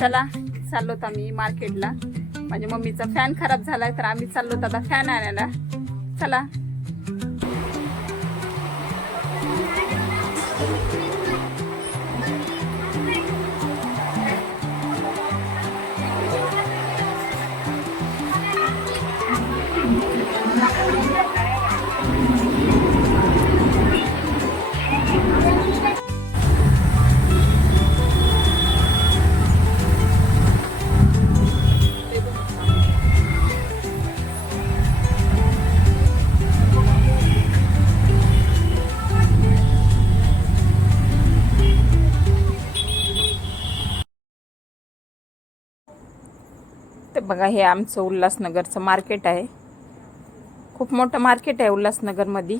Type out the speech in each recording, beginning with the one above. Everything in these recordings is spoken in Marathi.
चला चाललो होतो आम्ही मार्केटला माझ्या मम्मीचा फॅन खराब झाला तर आम्ही चाललो होतो आता फॅन आणायला. चला. बघा हे आमचं उल्हासनगरचं मार्केट आहे. खूप मोठं मार्केट आहे उल्हासनगरमध्ये.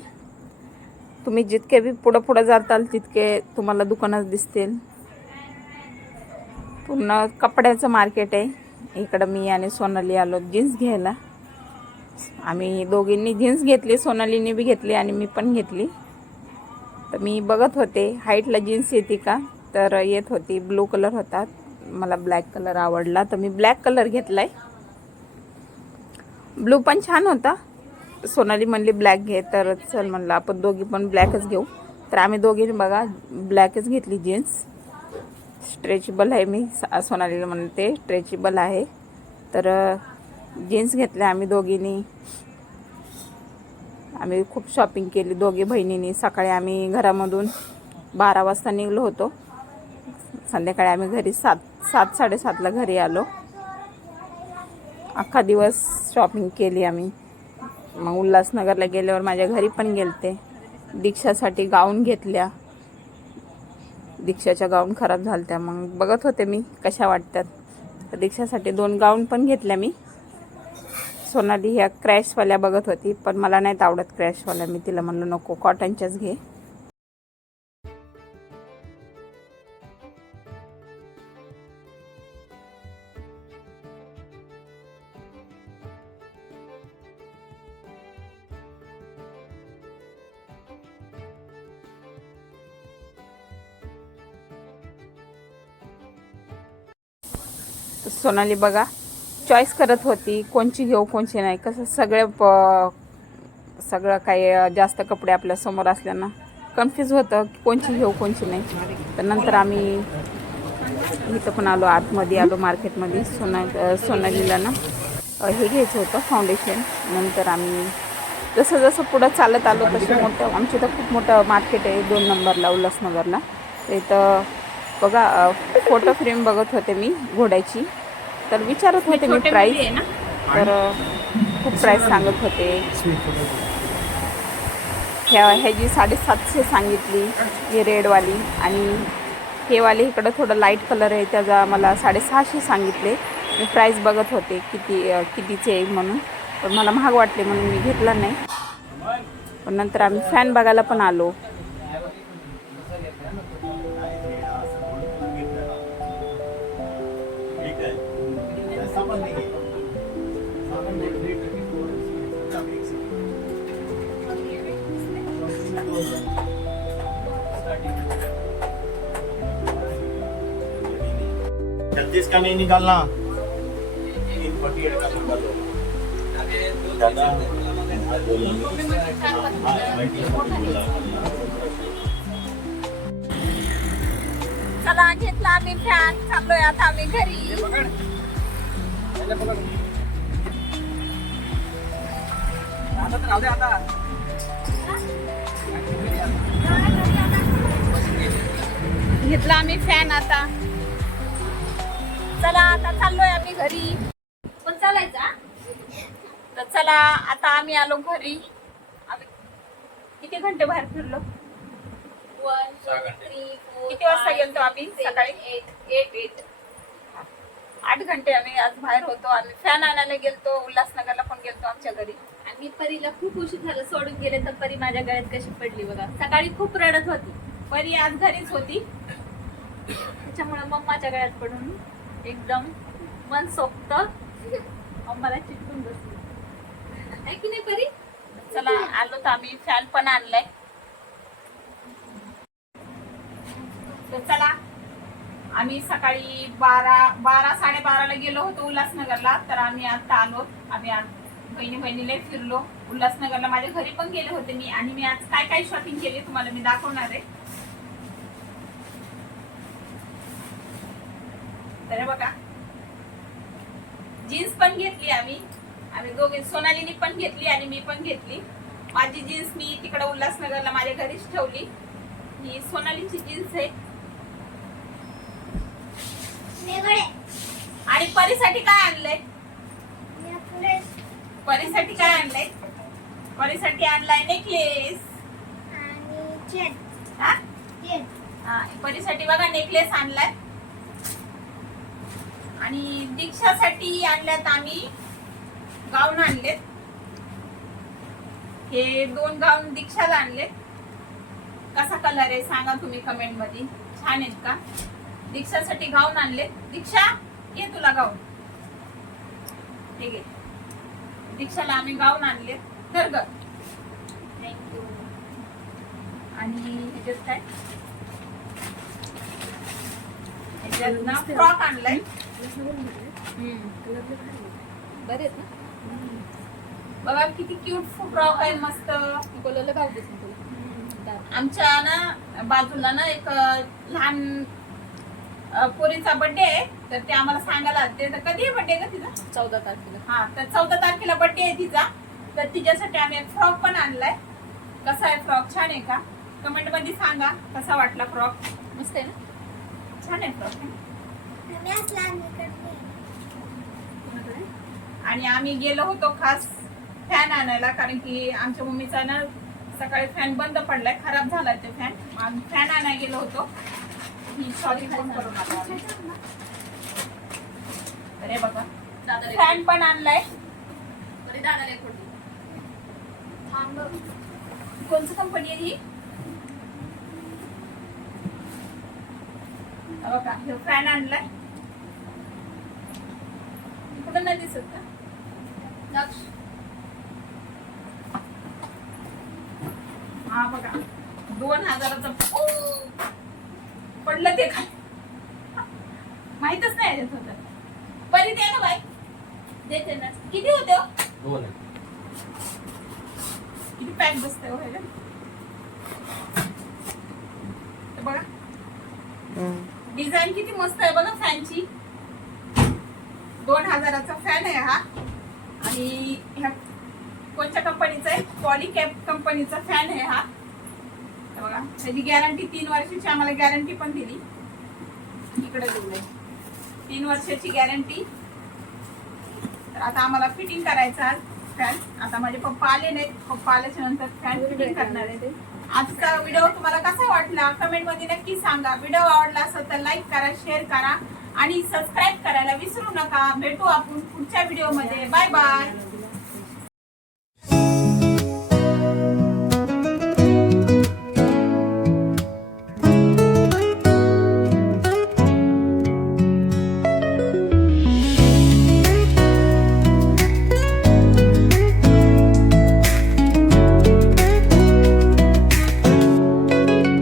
तुम्ही जितके बी पुढं पुढं जाताल तितके तुम्हाला दुकानच दिसतील. पूर्ण कपड्याचं मार्केट आहे. इकडं मी आणि सोनाली आलो जीन्स घ्यायला. आम्ही दोघींनी जीन्स घेतली सोनालीने बी घेतली आणि मी पण घेतली. तर मी बघत होते हाईटला जीन्स येते का? तर येत होती ब्लू कलर होता. मला ब्लॅक कलर आवडला. तर मी ब्लॅक कलर घेतला आहे ब्लू पण छान होता. सोनाली म्हणली ब्लॅक घे तर चल म्हणलं आपण दोघी पण ब्लॅकच घेऊ. तर आम्ही दोघींनी बघा ब्लॅकच घेतली जीन्स स्ट्रेचेबल आहे मी सोनालीला म्हणते स्ट्रेचेबल आहे. तर जीन्स घेतल्या आम्ही दोघींनी. आम्ही खूप शॉपिंग केली दोघी बहिणींनी. सकाळी आम्ही घरामधून बारा वाजता निघलो होतो. संध्याकाळी आम्ही घरी सात सात साडेसातला घरी आलो. अख्खा दिवस शॉपिंग केली आम्ही. मग उल्हासनगरला गेल्यावर माझ्या घरी पण गेलते. दीक्षासाठी गाऊन घेतल्या. दीक्षाच्या गाऊन खराब झालत्या. मग बघत होते मी कशा वाटतात. दीक्षासाठी दोन गाऊन पण घेतल्या मी. सोनाली ह्या क्रॅशवाल्या बघत होती पण मला नाहीत आवडत क्रॅशवाल्या मी तिला म्हणलं नको कॉटनच्याच घे. सोनाली बघा. चॉईस करत होती कोणची घेऊ कोणची नाही. कसं सगळे प सगळं काही जास्त कपडे आपल्यासमोर असल्यानं कन्फ्यूज होतं की कोणची घेऊ कोणची नाही. तर नंतर आम्ही इथं पण आलो आतमध्ये आलो मार्केटमध्ये सोना सोनालीला ना. हे घ्यायचं होतं फाउंडेशन नंतर आम्ही जसं जसं पुढं चालत आलो तसं मोठं आमच्या इथं खूप मोठं मार्केट आहे दोन नंबरला उल्हासनगरला. तर इथं बघा फोटो फ्रेम बघत होते मी घोड्याची. तर विचारत होते मी प्राईस तर खूप प्राईस सांगत होते. ह्या ह्याची साडेसातशे सांगितली ही रेडवाली. आणि हे वाले इकडं थोडं लाइट कलर आहे त्याचा मला साडेसहाशे सांगितले. मी प्राईस बघत होते किती कितीचे आहे म्हणून. पण मला महाग वाटले म्हणून मी घेतला नाही. पण नंतर आम्ही फॅन बघायला पण आलो. छत्तीस का नहीं निकालना तीन फोर्टी एट का नंबर दो दादा MIT बोला। चला घेतला आम्ही फॅन चाललोय आता आम्ही घरी. घेतला आम्ही फॅन आता. चला आता चाललोय आम्ही घरी. पण चालायचा तर चला आता आम्ही आलो घरी. आम्ही किती घंटे बाहेर फिरलो? किती वाजता गेलतो आम्ही सकाळी? एट एट आठ घंटे आम्ही आज बाहेर होतो. आम्ही फॅन आणायला गेलतो उल्हासनगरला पण गेलतो आमच्या घरी. आणि परीला खूप उशीर झालं सोडून गेले तर परी माझ्या गळ्यात कशी पडली बघा. सकाळी खूप रडत होती. परी आज घरीच होती. त्याच्यामुळे मम्माच्या गळ्यात पडून एकदम मन सोक्त मम्माला चिटकून बसली. आहे की नाही परी? चला आलो तर आम्ही. फॅन पण आणलाय. तर चला आम्ही सकाळी बारा बारा साडेबाराला गेलो होतो उल्हासनगरला. तर आम्ही आता आलो. आम्ही बहिणी बहिणीला फिरलो. उल्हासनगरला माझ्या घरी पण गेले होते मी. आणि मी आज काय काय शॉपिंग केली तुम्हाला मी दाखवणार आहे. तर बघा. जीन्स पण घेतली आम्ही. आम्ही दोघे सोनालीनी पण घेतली आणि मी पण घेतली. माझी जीन्स मी तिकडे उल्हासनगरला माझ्या घरीच ठेवली. ही सोनालीची जीन्स आहे. आणि परीसाठी काय आणलंय? परीसाठी काय आणलंय? परीसाठी आणलाय नेकलेस हा? हा, परीसाठी बघा नेकलेस आणलाय. आणि दीक्षासाठी आणल्यात आम्ही गाऊन आणलेत. हे दोन गाऊन दीक्षाला आणलेत. कसा कलर आहे सांगा तुम्ही कमेंटमध्ये छान आहेत का? दीक्षासाठी गाऊन आणले दीक्षा घे तुला गाऊन. ठीक आहे दीक्षाला आम्ही गाऊन आणले तर ग. थँक्यू आणि ह्याच्यात काय? ह्याच्यात ना फ्रॉक आणलाय. बरे आहेत बघा किती क्यूट फ्रॉक आहे मस्त बोलवलं तुला आमच्या ना बाजूला ना एक लहान पोरीचा बर्थडे आहे तर ते आम्हाला सांगायला आलते तर कधी आहे बर्थडे का तिचा चौदा तारखेला. हा तर चौदा तारखेला बर्थडे आहे तिचा तर तिच्यासाठी आम्ही एक फ्रॉक पण आणलाय कसा आहे फ्रॉक छान आहे का? कमेंटमध्ये सांगा कसा वाटला फ्रॉक? मस्त आहे ना? छान आहे फ्रॉक आणि आम्ही गेलो होतो खास फॅन आणायला कारण की आमच्या मम्मीचा ना सकाळी फॅन बंद पडलाय खराब झालाय ते फॅन आम्ही फॅन आणायला गेलो होतो. ही करून. तर हे बघा फॅन पण आणलाय. कोणती कंपनी आहे ही? हे बघा हे फॅन आणलाय. कुठं नाही दिसत का? हा बघा दोन हजाराचं! पडलं ते काय माहितच नाही याच्यात होतं. बरी दे ना बाई. देते ना. किती होते हो? दोन. किती पॅक बसते हो ह्याला? हे बघा. डिझाईन किती मस्त आहे बघा फॅनची दोन हजाराचा फॅन आहे हा. आणि ह्या कोणत्या कंपनीचा आहे? पॉलीकॅप कंपनीचा फॅन आहे हा. बघा त्याची गॅरंटी तीन वर्षाची आम्हाला गॅरंटी पण दिली. इकडे दिलंय. तीन वर्षाची गॅरंटी तर आता आम्हाला फिटिंग करायचं आज फॅन आता माझे पप्पा आले नाहीत. पप्पा आल्याच्यानंतर फॅन फिटिंग करणार आहे आजचा व्हिडिओ तुम्हाला कसा वाटला? कमेंटमध्ये नक्की सांगा. व्हिडिओ आवडला असेल तर लाईक करा शेअर करा. आणि सबस्क्राईब करायला विसरू नका. भेटू आपण पुढच्या व्हिडिओमध्ये बाय बाय